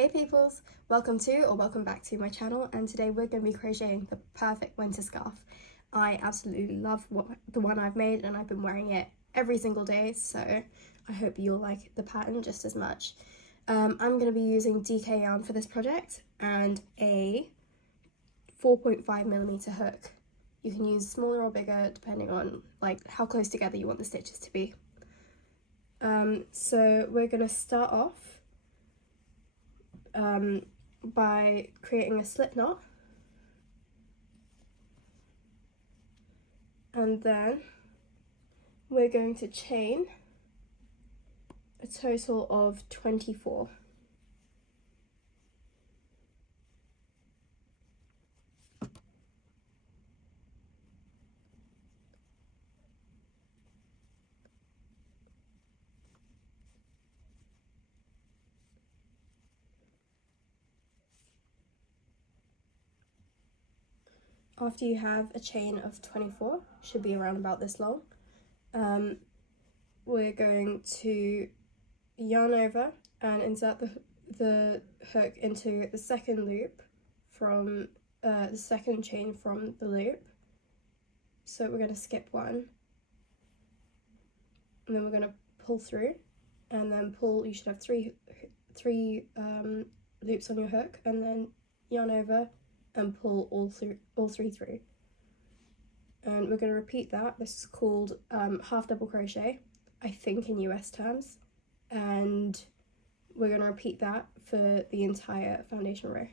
Hey peoples, welcome to or welcome back to my channel, and today we're going to be crocheting the perfect winter scarf. I absolutely love the one I've made and I've been wearing it every single day, so I hope you'll like the pattern just as much. I'm going to be using DK yarn for this project and a 4.5mm hook. You can use smaller or bigger depending on like how close together you want the stitches to be. So we're going to start off by creating a slip knot, and then we're going to chain a total of 24. After you have a chain of 24, should be around about this long, we're going to yarn over and insert the hook into the second loop from the second chain from the loop. So we're going to skip one, and then we're going to pull through, and then pull. You should have three loops on your hook, and then yarn over and pull all three through. And we're going to repeat that. This is called half double crochet, I think, in US terms, and we're going to repeat that for the entire foundation row.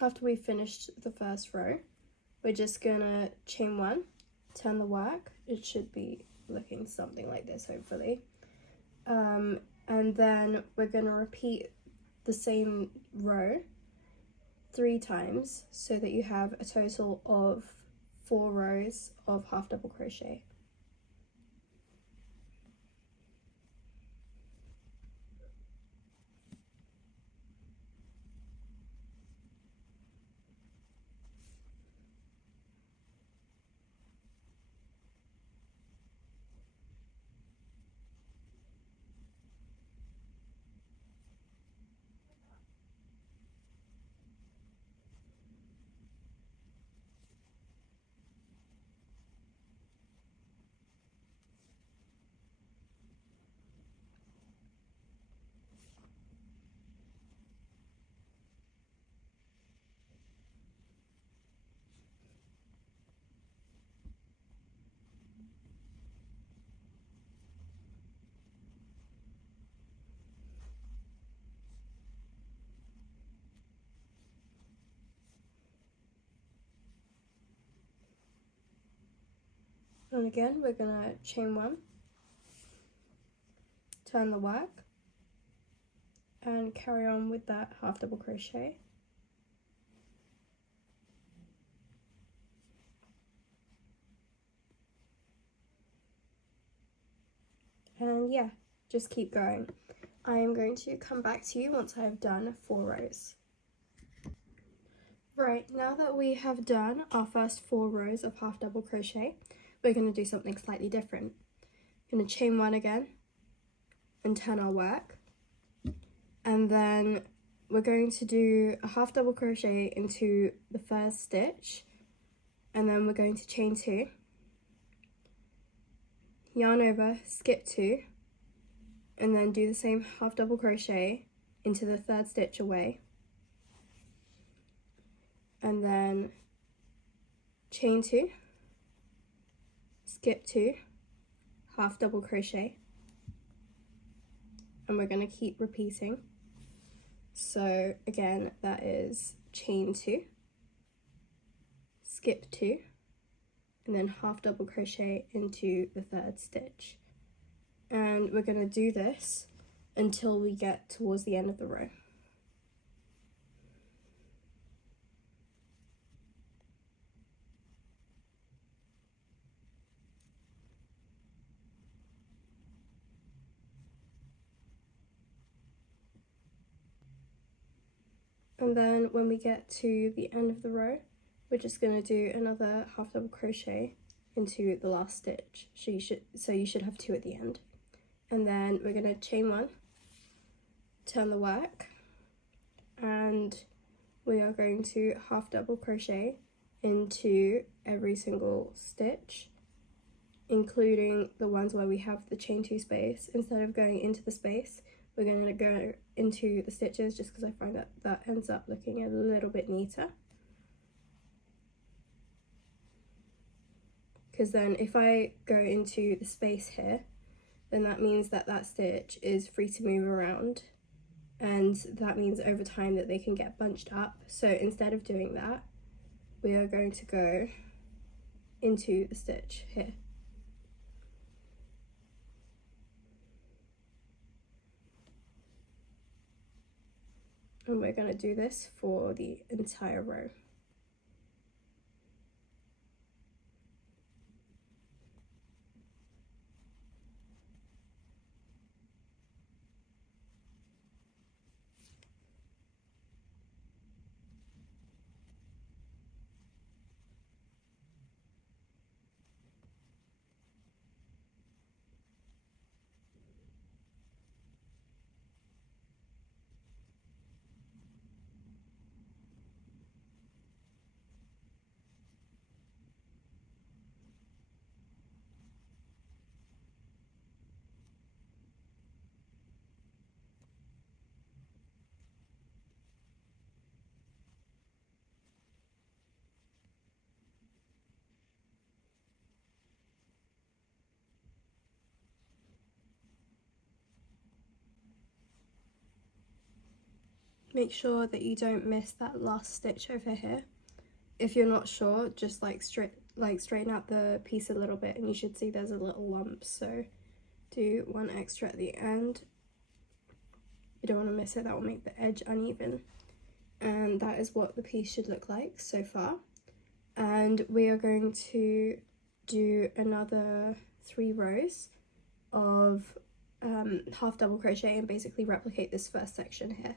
After we've finished the first row, we're just gonna chain one, turn the work. It should be looking something like this, hopefully. And then we're gonna repeat the same row 3 times so that you have a total of 4 rows of half double crochet. And again, we're gonna chain one, turn the work, and carry on with that half double crochet. And yeah, just keep going. I am going to come back to you once I have done 4 rows. Right, now that we have done our first 4 rows of half double crochet, we're going to do something slightly different. We're going to chain one again and turn our work, and then we're going to do a half double crochet into the first stitch, and then we're going to chain 2, yarn over, skip 2, and then do the same half double crochet into the third stitch away, and then chain 2, skip 2, half double crochet, and we're going to keep repeating. So again, that is chain 2, skip 2, and then half double crochet into the 3rd stitch. And we're going to do this until we get towards the end of the row. And then when we get to the end of the row, we're just going to do another half double crochet into the last stitch. So you should have 2 at the end. And then we're going to chain 1, turn the work, and we are going to half double crochet into every single stitch, including the ones where we have the chain 2 space. Instead of going into the space, we're going to go into the stitches, just because I find that that ends up looking a little bit neater. Because then if I go into the space here, then that means that that stitch is free to move around, and that means over time that they can get bunched up. So instead of doing that, we are going to go into the stitch here. And we're going to do this for the entire row. Make sure that you don't miss that last stitch over here. If you're not sure, just straighten out the piece a little bit, and you should see there's a little lump. So do 1 extra at the end. You don't want to miss it, that will make the edge uneven. And that is what the piece should look like so far. And we are going to do another 3 rows of half double crochet and basically replicate this first section here.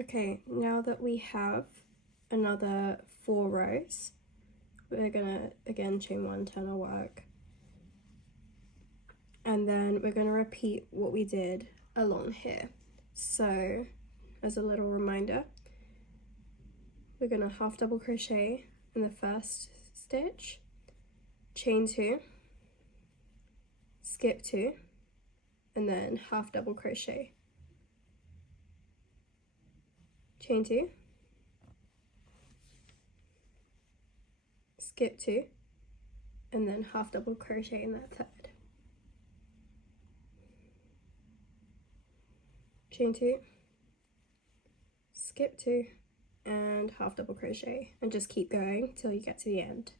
Okay, now that we have another 4 rows, we're gonna again chain 1, turn our work, and then we're gonna repeat what we did along here. So as a little reminder, we're gonna half double crochet in the first stitch, chain 2, skip 2, and then half double crochet, chain 2, skip 2, and then half double crochet in that third, chain 2, skip 2, and half double crochet, and just keep going till you get to the end.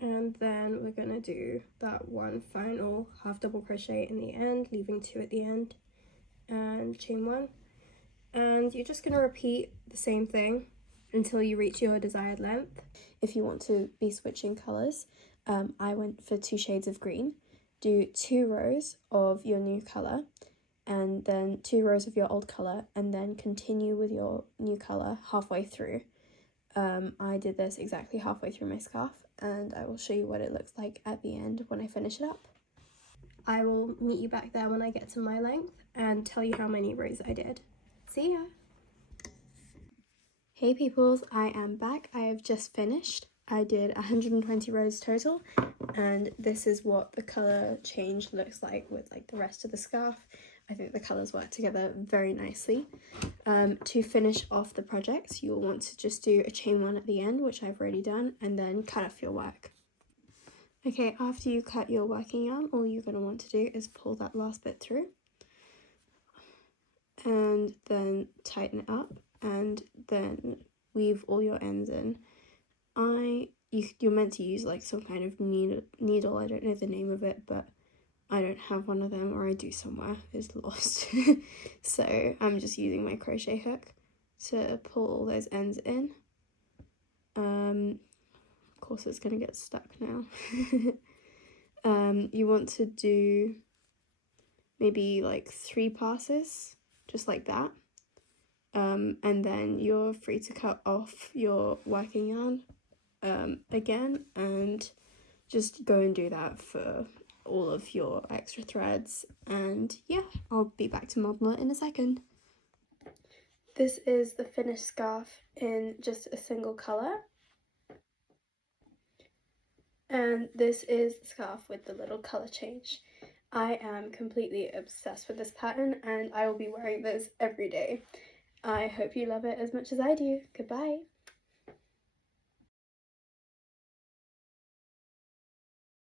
And then we're gonna do that one final half double crochet in the end, leaving 2 at the end, and chain 1. And you're just gonna repeat the same thing until you reach your desired length. If you want to be switching colors, I went for 2 shades of green. Do 2 rows of your new color, and then 2 rows of your old color, and then continue with your new color halfway through. I did this exactly halfway through my scarf, and I will show you what it looks like at the end when I finish it up. I will meet you back there when I get to my length and tell you how many rows I did. See ya! Hey peoples, I am back. I have just finished. I did 120 rows total, and this is what the colour change looks like with like the rest of the scarf. I think the colours work together very nicely. To finish off the project, you'll want to just do a chain 1 at the end, which I've already done, and then cut off your work. Okay, after you cut your working yarn, all you're going to want to do is pull that last bit through, and then tighten it up, and then weave all your ends in. You're meant to use like some kind of needle, I don't know the name of it, but I don't have one of them, or I do somewhere, it's lost. So I'm just using my crochet hook to pull all those ends in. Of course it's gonna get stuck now. You want to do maybe like 3 passes, just like that. And then you're free to cut off your working yarn again, and just go and do that for all of your extra threads. And yeah, I'll be back to model it in a second. This is the finished scarf in just a single colour, and this is the scarf with the little colour change. I am completely obsessed with this pattern, and I will be wearing this every day. I hope you love it as much as I do. Goodbye!